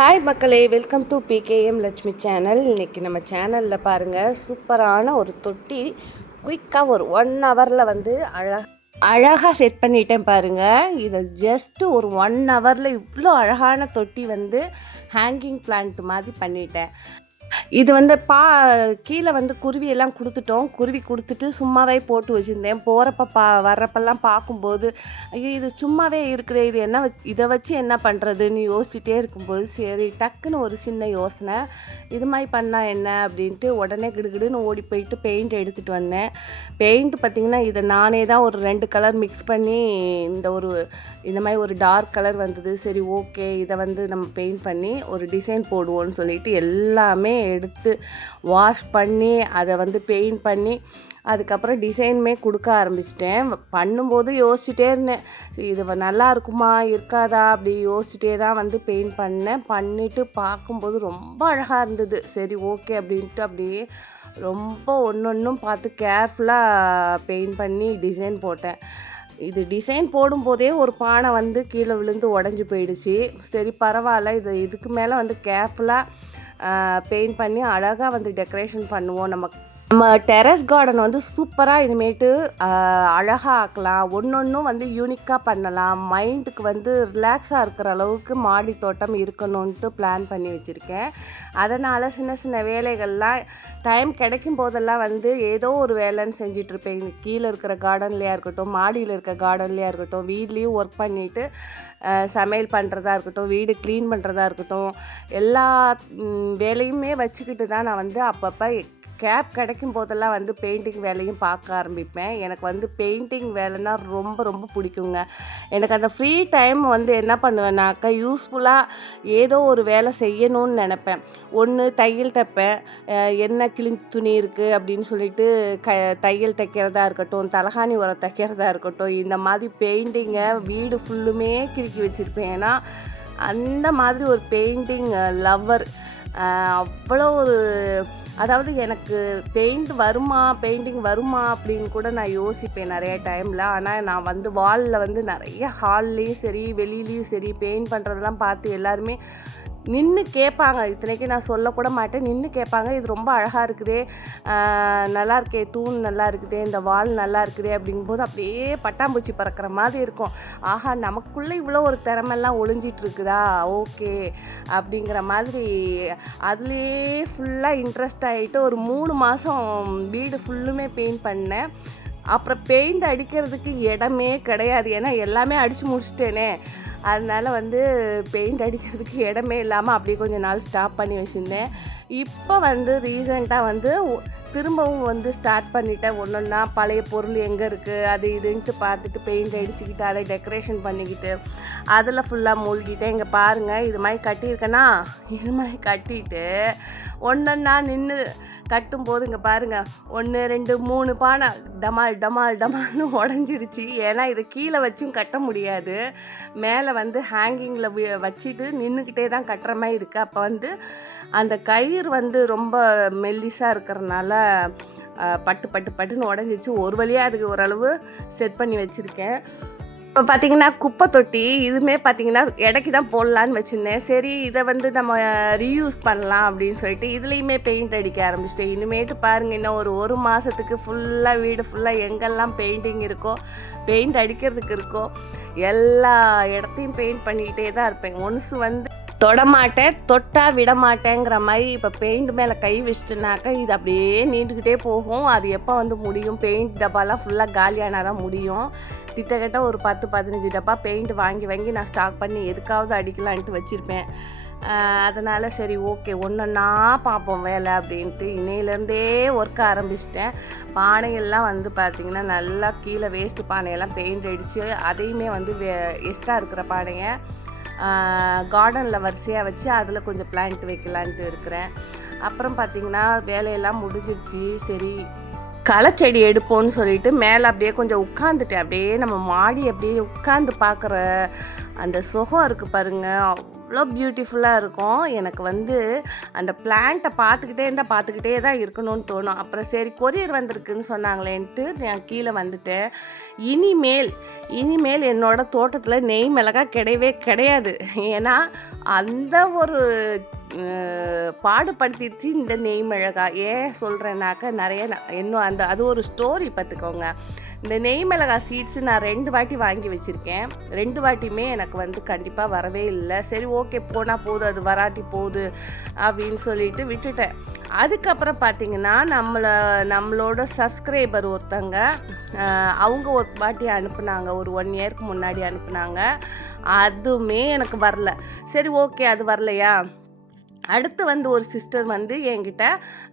Hi மக்களே. Welcome to PKM Lakshmi channel இன்றைக்கி நம்ம சேனலில் பாருங்கள் சூப்பரான ஒரு தொட்டி குயிக்காக ஒரு ஒன் ஹவரில் வந்து அழ அழகாக செட் பண்ணிட்டேன் பாருங்கள் இதை ஜஸ்ட்டு ஒரு ஒன் ஹவரில் இவ்வளோ அழகான தொட்டி வந்து ஹேங்கிங் பிளான்ட் மாதிரி பண்ணிட்டேன். இது வந்து பா கீழே வந்து குருவியெல்லாம் கொடுத்துட்டோம். குருவி கொடுத்துட்டு சும்மாவே போட்டு வச்சுருந்தேன். போகிறப்ப பா வர்றப்பெல்லாம் பார்க்கும்போது ஐயோ இது சும்மாவே இருக்குதே இது என்ன இதை வச்சு என்ன பண்ணுறதுன்னு யோசிச்சுட்டே இருக்கும்போது சரி டக்குன்னு ஒரு சின்ன யோசனை இது மாதிரி பண்ணால் என்ன அப்படின்ட்டு உடனே கிடுகிடுன்னு ஓடி போயிட்டு பெயிண்ட் எடுத்துகிட்டு வந்தேன். பெயிண்ட் பார்த்திங்கன்னா இதை நானே தான் ஒரு ரெண்டு கலர் மிக்ஸ் பண்ணி இந்த ஒரு இந்த மாதிரி ஒரு டார்க் கலர் வந்தது. சரி ஓகே இதை வந்து நம்ம பெயிண்ட் பண்ணி ஒரு டிசைன் போடுவோன்னு சொல்லிட்டு எல்லாமே எடுத்து வாஷ் பண்ணி அதை வந்து பெயிண்ட் பண்ணி அதுக்கப்புறம் டிசைனுமே கொடுக்க ஆரம்பிச்சிட்டேன். பண்ணும்போது யோசிச்சுட்டே இருந்தேன். இது நல்லா இருக்குமா இருக்காதா அப்படி யோசிச்சுட்டே தான் வந்து பெயிண்ட் பண்ணேன். பண்ணிவிட்டு பார்க்கும்போது ரொம்ப அழகாக இருந்தது. சரி ஓகே அப்படின்ட்டு அப்படியே ரொம்ப ஒன்று ஒன்றும் பார்த்து கேர்ஃபுல்லாக பெயிண்ட் பண்ணி டிசைன் போட்டேன். இது டிசைன் போடும்போதே ஒரு பானை வந்து கீழே விழுந்து உடஞ்சி போயிடுச்சு. சரி பரவாயில்ல. இது இதுக்கு மேலே வந்து கேர்ஃபுல்லாக பெயிண்ட் பண்ணி அழகாக வந்து டெக்கரேஷன் பண்ணுவோம். நம்ம நம்ம டெரஸ் கார்டன் வந்து சூப்பராக இனிமேட்டு அழகாக ஆக்கலாம் ஒன்று ஒன்றும் வந்து யூனிக்காக பண்ணலாம். மைண்டுக்கு வந்து ரிலாக்ஸாக இருக்கிற அளவுக்கு மாடி தோட்டம் இருக்கணுன்ட்டு பிளான் பண்ணி வச்சுருக்கேன். அதனால் சின்ன சின்ன வேலைகள்லாம் டைம் கிடைக்கும் போதெல்லாம் வந்து ஏதோ ஒரு வேலைன்னு செஞ்சிட்ருப்பேன் கீழே இருக்கிற கார்டன்லேயா இருக்கட்டும் மாடியில் இருக்கிற கார்டன்லேயா இருக்கட்டும் வீட்லேயும் ஒர்க் பண்ணிவிட்டு சமையல் பண்ணுறதா இருக்கட்டும் வீடு க்ளீன் பண்ணுறதா இருக்கட்டும் எல்லா வேலையுமே வச்சுக்கிட்டு தான் நான் வந்து அப்பப்போ கேப் கிடைக்கும் போதெல்லாம் வந்து பெயிண்டிங் வேலையும் பார்க்க ஆரம்பிப்பேன். எனக்கு வந்து பெயிண்டிங் வேலைன்னா ரொம்ப ரொம்ப பிடிக்குங்க. எனக்கு அந்த ஃப்ரீ டைம் வந்து என்ன பண்ணுவேன்னாக்கா யூஸ்ஃபுல்லாக ஏதோ ஒரு வேலை செய்யணும்னு நினப்பேன். ஒன்று தையல் தைப்பேன். என்ன கிழிஞ்சு துணி இருக்குது அப்படின்னு சொல்லிட்டு க தையல் தைக்கிறதா இருக்கட்டும் தலகாணி உரம் தைக்கிறதா இருக்கட்டும் இந்த மாதிரி பெயிண்டிங்கை வீடு ஃபுல்லுமே கிறுக்கி வச்சுருப்பேன். ஏன்னா அந்த மாதிரி ஒரு பெயிண்டிங் லவ்வர் அவ்வளோ ஒரு அதாவது எனக்கு பெயிண்ட் வருமா பெயிண்டிங் வருமா அப்படின்னு கூட நான் யோசிப்பேன் நிறைய டைமில் ஆனால் நான் வந்து வாலில் வந்து நிறைய ஹால்லேயும் சரி வெளியிலையும் சரி பெயிண்ட் பண்ணுறதெல்லாம் பார்த்து எல்லாருமே நின்று கேட்பாங்க. இத்தனைக்கு நான் சொல்லக்கூட மாட்டேன். நின்று கேட்பாங்க. இது ரொம்ப அழகாக இருக்குதே. நல்லா இருக்கே தூண் நல்லா இருக்குதே இந்த வால் நல்லா இருக்குதே அப்படிங்கும்போது அப்படியே பட்டாம்பூச்சி பறக்கிற மாதிரி இருக்கும். ஆஹா நமக்குள்ளே இவ்வளோ ஒரு திறமெல்லாம் ஒளிஞ்சிட்டு இருக்குதா ஓகே. அப்படிங்கிற மாதிரி அதுலேயே ஃபுல்லாக இன்ட்ரெஸ்ட் ஆகிட்டு ஒரு மூணு மாதம் வீடு ஃபுல்லுமே பெயிண்ட் பண்ணேன். அப்புறம் பெயிண்ட் அடிக்கிறதுக்கு இடமே கிடையாது. ஏன்னா எல்லாமே அடித்து முடிச்சிட்டேனே. அதனால் வந்து பெயிண்ட் அடிக்கிறதுக்கு இடமே இல்லாமல் அப்படியே கொஞ்ச நாள் ஸ்டாப் பண்ணி வச்சுருந்தேன். இப்போ வந்து ரீசெண்டாக வந்து திரும்பவும் வந்து ஸ்டார்ட் பண்ணிட்டேன். ஒன்றொன்னா பழைய பொருள் எங்கே இருக்குது அது இதுன்ட்டு பார்த்துட்டு பெயிண்ட் அடிச்சுக்கிட்டு அதை டெக்கரேஷன் பண்ணிக்கிட்டு அதில் ஃபுல்லாக மூழ்கிட்டேன். இங்கே பாருங்கள் இது மாதிரி கட்டியிருக்கேனா? இது மாதிரி கட்டிட்டு ஒன்றொன்னா நின்று கட்டும்போது இங்கே பாருங்கள் ஒன்று ரெண்டு மூணு பானை டமால் டமால் டமால்னு உடஞ்சிருச்சு. ஏன்னா இதை கீழே வச்சும் கட்ட முடியாது. மேலே வந்து ஹேங்கிங்கில் வச்சுட்டு நின்றுக்கிட்டே தான் கட்டுற மாதிரி இருக்குது அப்போ வந்து அந்த கயிறு வந்து ரொம்ப மெல்லிஸாக இருக்கிறனால பட்டு பட்டு பட்டுன்னு உடஞ்சிச்சு ஒரு வழியாக அதுக்கு ஓரளவு செட் பண்ணி வச்சுருக்கேன். இப்போ பார்த்தீங்கன்னா குப்பை தொட்டி இதுவுமே பார்த்தீங்கன்னா இடைக்கு தான் போடலான்னு வச்சுருந்தேன். சரி இதை வந்து நம்ம ரீயூஸ் பண்ணலாம் அப்படின்னு சொல்லிட்டு இதுலேயுமே பெயிண்ட் அடிக்க ஆரம்பிச்சிட்டேன். இனிமேட்டு பாருங்கள் இன்னும் ஒரு ஒரு மாதத்துக்கு ஃபுல்லாக வீடு ஃபுல்லாக எங்கெல்லாம் பெயிண்டிங் இருக்கோ பெயிண்ட் அடிக்கிறதுக்கு இருக்கோ எல்லா இடத்தையும் பெயிண்ட் பண்ணிக்கிட்டே தான் இருப்பேன். ஒன்ஸ் வந்து தொடமாட்டேன் தொட்டா விட மாட்டேங்கிற மாதிரி இப்போ பெயிண்ட் மேலே கை வச்சிட்டுனாக்கா இது அப்படியே நீண்டுக்கிட்டே போகும். அது எப்போ வந்து முடியும்? பெயிண்ட் டப்பாலாம் ஃபுல்லாக காலியானால் தான் முடியும். திட்டக்கிட்ட ஒரு பத்து பதினஞ்சு டப்பா பெயிண்ட் வாங்கி வாங்கி நான் ஸ்டாக் பண்ணி எதுக்காவது அடிக்கலான்ட்டு வச்சுருப்பேன். அதனால் சரி ஓகே ஒன்றுன்னா பார்ப்போம் வேலை அப்படின்ட்டு இன்னையிலேருந்தே ஒர்க் ஆரம்பிச்சிட்டேன். பானையெல்லாம் வந்து பார்த்திங்கன்னா நல்லா கீழே வேஸ்ட்டு பானையெல்லாம் பெயிண்ட் அடித்து அதையுமே வந்து வே எக்ஸ்ட்ரா இருக்கிற பானையை கார்டனில் வரிசையாக வச்சு அதில் கொஞ்சம் பிளான்ட் வைக்கலான்ட்டு இருக்கிறேன். அப்புறம் பார்த்திங்கன்னா வேலையெல்லாம் முடிஞ்சிருச்சு. சரி களைச்செடி எடுப்போம்னு சொல்லிட்டு மேலே அப்படியே கொஞ்சம் உட்காந்துட்டேன் அப்படியே நம்ம மாடி அப்படியே உட்காந்து பார்க்குற அந்த சுகம் இருக்குது பாருங்கள் அவ்வளோ பியூட்டிஃபுல்லாக இருக்கும். எனக்கு வந்து அந்த பிளான்ட்டை பார்த்துக்கிட்டே இருந்தால் பார்த்துக்கிட்டே தான் இருக்கணும்னு தோணும். அப்புறம் சரி கொரியர் வந்திருக்குன்னு சொன்னாங்களேன்ட்டு நான் கீழே வந்துட்டேன். இனிமேல் இனிமேல் என்னோட தோட்டத்தில் நெய் மிளகாய் கிடையவே கிடையாது. ஏன்னா அந்த ஒரு பாடுபடுத்திடுச்சு இந்த நெய் ஏன் சொல்கிறேன்னாக்கா நிறைய ந- இன்னும் அந்த அது ஒரு ஸ்டோரி பார்த்துக்கோங்க. இந்த நெய் மிளகாய் சீட்ஸ் நான் ரெண்டு வாட்டி வாங்கி வச்சுருக்கேன். ரெண்டு வாட்டியுமே எனக்கு வந்து கண்டிப்பாக வரவே இல்லை. சரி ஓகே போனால் போதும் அது வராட்டி போகுது அப்படின்னு சொல்லிட்டு விட்டுட்டேன். அதுக்கப்புறம் பார்த்தீங்கன்னா நம்மளை நம்மளோட சப்ஸ்கிரைபர் ஒருத்தங்க அவங்க ஒரு வாட்டி அனுப்புனாங்க. ஒரு ஒன் இயர்க்கு முன்னாடி அனுப்புனாங்க. அதுவுமே எனக்கு வரல. சரி ஓகே அது வரலையா? அடுத்து வந்து ஒரு சிஸ்டர் வந்து என்கிட்ட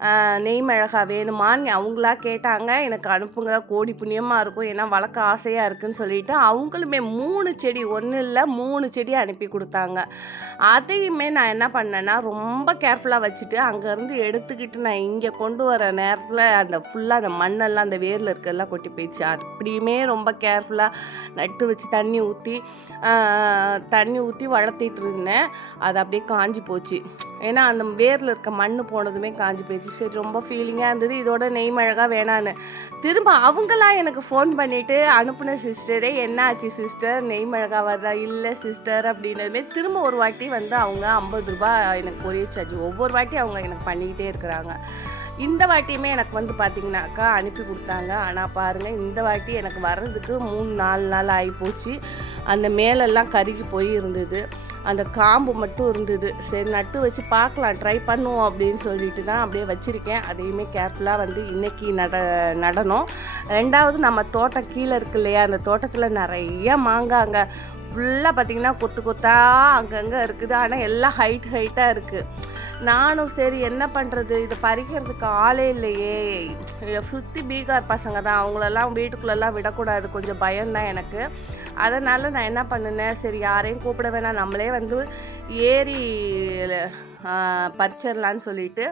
ஆஹ், வேணுமான்னு அவங்களா கேட்டாங்க. எனக்கு அனுப்புங்க. கோடி புண்ணியமாக இருக்கும். ஏன்னா வளர்க்க ஆசையாக இருக்குன்னு சொல்லிட்டு அவங்களுமே மூணு செடி ஒன்றும் இல்லை மூணு செடி அனுப்பி கொடுத்தாங்க. அதையுமே நான் என்ன பண்ணேன்னா ரொம்ப கேர்ஃபுல்லாக வச்சுட்டு அங்கேருந்து எடுத்துக்கிட்டு நான் இங்கே கொண்டு வர நேரத்தில் அந்த ஃபுல்லாக அந்த மண்ணெல்லாம் அந்த வேரில் இருக்கெல்லாம் கொட்டி போயிடுச்சு. அப்படியுமே ரொம்ப கேர்ஃபுல்லாக நட்டு வச்சு தண்ணி ஊற்றி தண்ணி ஊற்றி வளர்த்திட்டு இருந்தேன். அது அப்படியே காஞ்சி போச்சு. ஏன்னா அந்த வேரில் இருக்க மண் போனதுமே காஞ்சி போயிடுச்சு. சரி ரொம்ப ஃபீலிங்காக இருந்தது. இதோட நெய் மிளகா வேணான்னு. திரும்ப அவங்களா எனக்கு ஃபோன் பண்ணிவிட்டு அனுப்புன சிஸ்டரே என்ன ஆச்சு சிஸ்டர் நெய் மிளகா வருதா? இல்லை சிஸ்டர் அப்படின்னதுமே திரும்ப ஒரு வாட்டி வந்து அவங்க ஐம்பது ரூபாய் எனக்கு கொரியர் சார்ஜ் ஒவ்வொரு வாட்டி அவங்க எனக்கு பண்ணிக்கிட்டே இருக்கிறாங்க. இந்த வாட்டியுமே எனக்கு வந்து பார்த்தீங்கன்னாக்கா அனுப்பி கொடுத்தாங்க. ஆனால் பாருங்கள் இந்த வாட்டி எனக்கு வர்றதுக்கு மூணு நாலு நாள் ஆகி போச்சு அந்த மேலெல்லாம் கருகி போய் இருந்தது அந்த காம்பு மட்டும் இருந்தது. சரி நட்டு வச்சு பார்க்கலாம் ட்ரை பண்ணுவோம் அப்படின்னு சொல்லிட்டு தான் அப்படியே வச்சுருக்கேன். அதையுமே கேர்ஃபுல்லாக வந்து இன்றைக்கி நட நடணும். ரெண்டாவது நம்ம தோட்டம் கீழே இருக்கு இல்லையா? அந்த தோட்டத்தில் நிறைய மாங்காங்க ஃபுல்லாக பார்த்திங்கன்னா கொத்து கொத்தாக அங்கங்கே இருக்குது. ஆனால் எல்லாம் ஹைட் ஹைட்டாக இருக்குது நானும் சரி என்ன பண்ணுறது இதை பறிக்கிறதுக்கு ஆளே இல்லையே. சுற்றி பீகார் பசங்க தான். அவங்களெல்லாம் வீட்டுக்குள்ளெல்லாம் விடக்கூடாது. கொஞ்சம் பயம்தான் எனக்கு. அதனால் நான் என்ன பண்ணினேன்? சரி யாரையும் கூப்பிட வேணாம். நம்மளே வந்து ஏறி பறிச்சிடலான்னு சொல்லிட்டு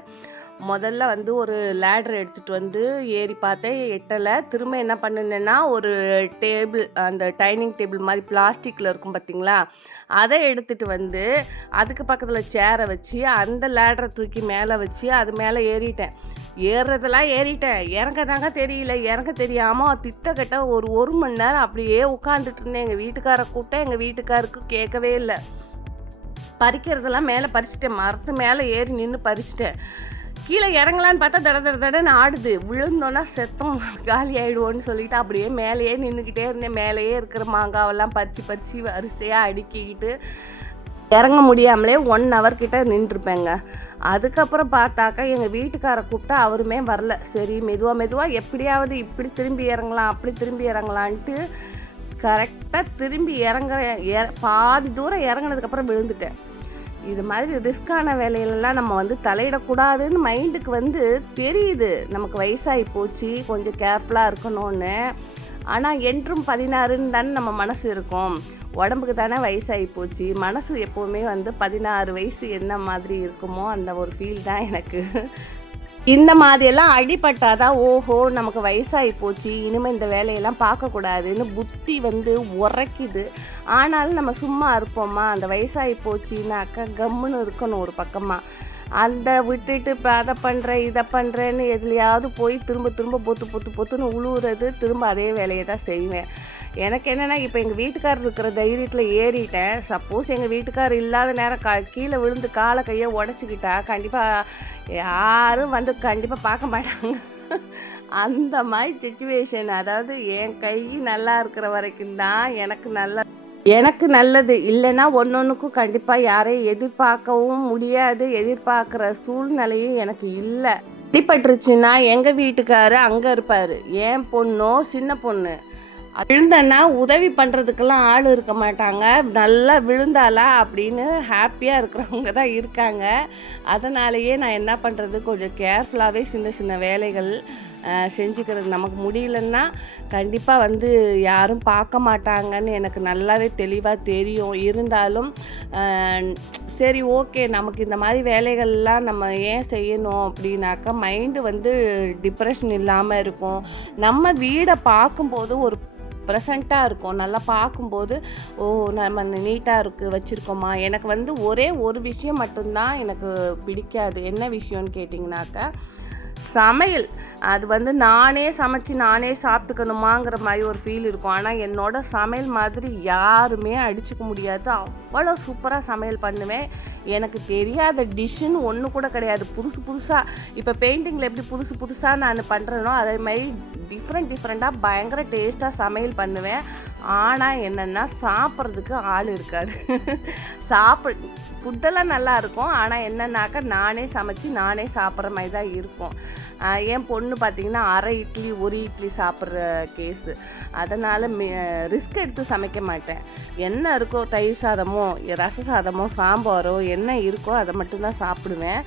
முதல்ல வந்து ஒரு லேடர் எடுத்துகிட்டு வந்து ஏறி பார்த்தேன் எட்டலை. திரும்ப என்ன பண்ணினேன்னா ஒரு டேபிள் அந்த டைனிங் டேபிள் மாதிரி பிளாஸ்டிக்கில் இருக்கும் பார்த்தீங்களா? அதை எடுத்துகிட்டு வந்து அதுக்கு பக்கத்தில் சேரை வச்சு அந்த லேடரை தூக்கி மேலே வச்சு அது மேலே ஏறிட்டேன். ஏறுறதெல்லாம் ஏறிட்டேன். இறங்க தாங்க தெரியல. இறங்க தெரியாமல் திட்டக்கிட்ட ஒரு ஒரு மணி நேரம் அப்படியே உட்காந்துட்டு இருந்தேன். எங்கள் வீட்டுக்காரை கூப்பிட்டேன் எங்கள் வீட்டுக்காருக்கு கேட்கவே இல்லை. பறிக்கிறதெல்லாம் மேலே பறிச்சிட்டேன். மரத்து மேலே ஏறி நின்று பறிச்சிட்டேன். கீழே இறங்கலான்னு பார்த்தா தட தட தடன்னு ஆடுது. விழுந்தோன்னா செத்தம் காலி ஆகிடுவோன்னு சொல்லிட்டு அப்படியே மேலேயே நின்றுக்கிட்டே இருந்தேன். மேலேயே இருக்கிற மாங்காவெல்லாம் பறித்து பறித்து வரிசையாக அடுக்கிக்கிட்டு இறங்க முடியாமலே ஒன் ஹவர் கிட்ட நின்றுருப்பேங்க அதுக்கப்புறம் பார்த்தாக்கா எங்கள் வீட்டுக்காரை கூப்பிட்டா அவருமே வரல. சரி மெதுவாக மெதுவாக எப்படியாவது இப்படி திரும்பி இறங்கலாம் அப்படி திரும்பி இறங்கலான்ட்டு கரெக்டாக திரும்பி இறங்குற இற பாதி தூரம் இறங்குனதுக்கப்புறம் விழுந்துட்டேன். இது மாதிரி ரிஸ்க்கான வேலையிலலாம் நம்ம வந்து தலையிடக்கூடாதுன்னு மைண்டுக்கு வந்து தெரியுது. நமக்கு வயசாகி போச்சு கொஞ்சம் கேர்ஃபுல்லாக இருக்கணும்னு. ஆனால் என்றும் பதினாறுன்னு தானே நம்ம மனசு இருக்கும். உடம்புக்கு தானே வயசாகி போச்சு. மனசு எப்போவுமே வந்து பதினாறு வயசு என்ன மாதிரி இருக்குமோ அந்த ஒரு ஃபீல் தான் எனக்கு. இந்த மாதிரியெல்லாம் அடிபட்டாதான் ஓஹோ நமக்கு வயசாகி போச்சு இனிமேல் இந்த வேலையெல்லாம் பார்க்கக்கூடாதுன்னு புத்தி வந்து உரைக்குது. ஆனாலும் நம்ம சும்மா இருப்போமா? அந்த வயசாகி போச்சுனாக்கா கம்முன்னு இருக்கணும் ஒரு பக்கமாக அந்த விட்டுட்டு இப்போ அதை பண்ணுறேன் இதை பண்ணுறேன்னு எதுலையாவது போய் திரும்ப திரும்ப பொத்து பொத்து பொத்துன்னு உழுவுறது திரும்ப அதே வேலையை தான் செய்வேன். எனக்கு என்னென்னா இப்போ எங்கள் வீட்டுக்காரர் இருக்கிற தைரியத்தில் ஏறிட்டேன். சப்போஸ் எங்கள் வீட்டுக்கார் இல்லாத நேரம் கா கீழே விழுந்து காலை கையை உடச்சிக்கிட்டா கண்டிப்பாக யாரும் வந்து கண்டிப்பாக பார்க்க மாட்டாங்க. அந்த மாதிரி சுச்சுவேஷன் அதாவது என் கை நல்லா இருக்கிற வரைக்கும் தான் எனக்கு நல்ல எனக்கு நல்லது. இல்லைன்னா ஒன்றொன்றுக்கும் கண்டிப்பாக யாரையும் எதிர்பார்க்கவும் முடியாது. எதிர்பார்க்குற சூழ்நிலையும் எனக்கு இல்லை. அடிபட்டுருச்சுன்னா எங்கள் வீட்டுக்காரு அங்கே இருப்பார். என் பொண்ணோ சின்ன பொண்ணு. விழுந்தன்னா உதவி பண்ணுறதுக்கெல்லாம் ஆள் இருக்க மாட்டாங்க. நல்லா விழுந்தாளா அப்படின்னு ஹாப்பியாக இருக்கிறவங்க தான் இருக்காங்க. அதனாலேயே நான் என்ன பண்ணுறது கொஞ்சம் கேர்ஃபுல்லாகவே சின்ன சின்ன வேலைகள் செஞ்சுக்கிறது நமக்கு முடியலன்னா கண்டிப்பாக வந்து யாரும் பார்க்க மாட்டாங்கன்னு எனக்கு நல்லாவே தெளிவாக தெரியும். இருந்தாலும் சரி ஓகே நமக்கு இந்த மாதிரி வேலைகள்லாம் நம்ம ஏன் செய்யணும் அப்படின்னாக்கா மைண்டு வந்து டிப்ரெஷன் இல்லாமல் இருக்கும். நம்ம வீடை பார்க்கும்போது ஒரு ப்ரெசண்ட்டாக இருக்கும். நல்லா பார்க்கும்போது ஓ நம்ம நீட்டாக இருக்குது வச்சுருக்கோமா? எனக்கு வந்து ஒரே ஒரு விஷயம் மட்டும்தான் எனக்கு பிடிக்காது. என்ன விஷயம்னு கேட்டிங்கனாக்கா சமையல். அது வந்து நானே சமைச்சு நானே சாப்பிட்டுக்கணுமாங்கிற மாதிரி ஒரு ஃபீல் இருக்கும். ஆனால் என்னோட சமையல் மாதிரி யாருமே அடிச்சுக்க முடியாது. அவ்வளோ சூப்பராக சமையல் பண்ணுவேன். எனக்கு தெரியாத டிஷ்ஷுன்னு ஒன்று கூட கிடையாது. புதுசு புதுசாக இப்போ பெயிண்டிங்கில் எப்படி புதுசு புதுசாக நான் பண்ணுறேனோ அதே மாதிரி டிஃப்ரெண்ட் டிஃப்ரெண்ட்டாக பயங்கர டேஸ்ட்டாக சமையல் பண்ணுவேன். ஆனால் என்னென்னா சாப்பிட்றதுக்கு ஆள் இருக்காது. சாப்பிட் ஃபுட்டெல்லாம் நல்லா இருக்கும். ஆனால் என்னன்னாக்கா நானே சமைச்சு நானே சாப்பிட்ற மாதிரி தான் இருக்கும். என் பொண்ணு பார்த்திங்கன்னா அரை இட்லி ஒரு இட்லி சாப்பிட்ற கேஸு அதனால் ரிஸ்க் எடுத்து சமைக்க மாட்டேன். என்ன இருக்கோ தயிர் சாதமோ ரச சாதமோ சாம்பாரோ என்ன இருக்கோ அதை மட்டும்தான் சாப்பிடுவேன்.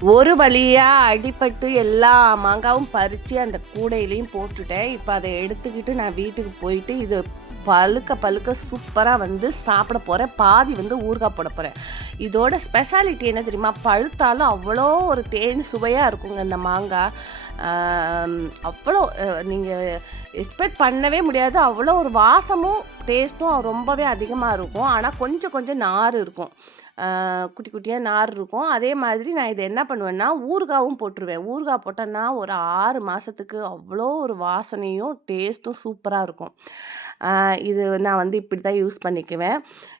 ஒரு வழியாக அடிபட்டு எல்லா மாங்காவும் பறித்து அந்த கூடையிலையும் போட்டுட்டேன். இப்போ அதை எடுத்துக்கிட்டு நான் வீட்டுக்கு போயிட்டு இது பழுக்க பழுக்க சூப்பராக வந்து சாப்பிட போகிறேன் பாதி வந்து ஊறுகாய் போட போகிறேன் இதோட ஸ்பெஷாலிட்டி என்ன தெரியுமா? பழுத்தாலும் அவ்வளோ ஒரு தேன் சுவையாக இருக்குங்க இந்த மாங்காய் அவ்வளோ நீங்கள் எக்ஸ்பெக்ட் பண்ணவே முடியாது. அவ்வளோ ஒரு வாசமும் டேஸ்ட்டும் ரொம்பவே அதிகமாக இருக்கும். ஆனால் கொஞ்சம் கொஞ்சம் நார் இருக்கும். குட்டி குட்டியாக நார் இருக்கும். அதே மாதிரி நான் இதை என்ன பண்ணுவேன்னா ஊறுகாவும் போட்டுருவேன். ஊறுகாய் போட்டேன்னா ஒரு ஆறு மாதத்துக்கு அவ்வளோ ஒரு வாசனையும் டேஸ்ட்டும் சூப்பராக இருக்கும். இது நான் வந்து இப்படி தான் யூஸ் பண்ணிக்குவேன்.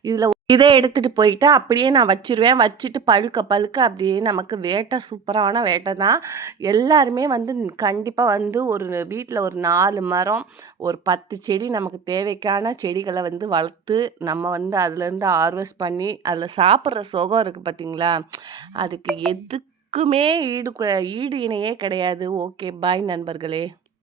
இதில் இதை எடுத்துகிட்டு போயிட்டு அப்படியே நான் வச்சுருவேன். வச்சுட்டு பழுக்க பழுக்க அப்படியே நமக்கு வேட்டை சூப்பரான வேட்டை தான். எல்லாருமே வந்து கண்டிப்பாக வந்து ஒரு வீட்டில் ஒரு நாலு மரம் ஒரு பத்து செடி நமக்கு தேவைக்கான செடிகளை வந்து வளர்த்து நம்ம வந்து அதுலேருந்து ஹார்வெஸ்ட் பண்ணி அதில் சாப்பிட்ற சுகம் இருக்குது பார்த்திங்களா அதுக்கு எதுக்குமே ஈடு ஈடு இணையே கிடையாது. ஓகே பாய் நண்பர்களே.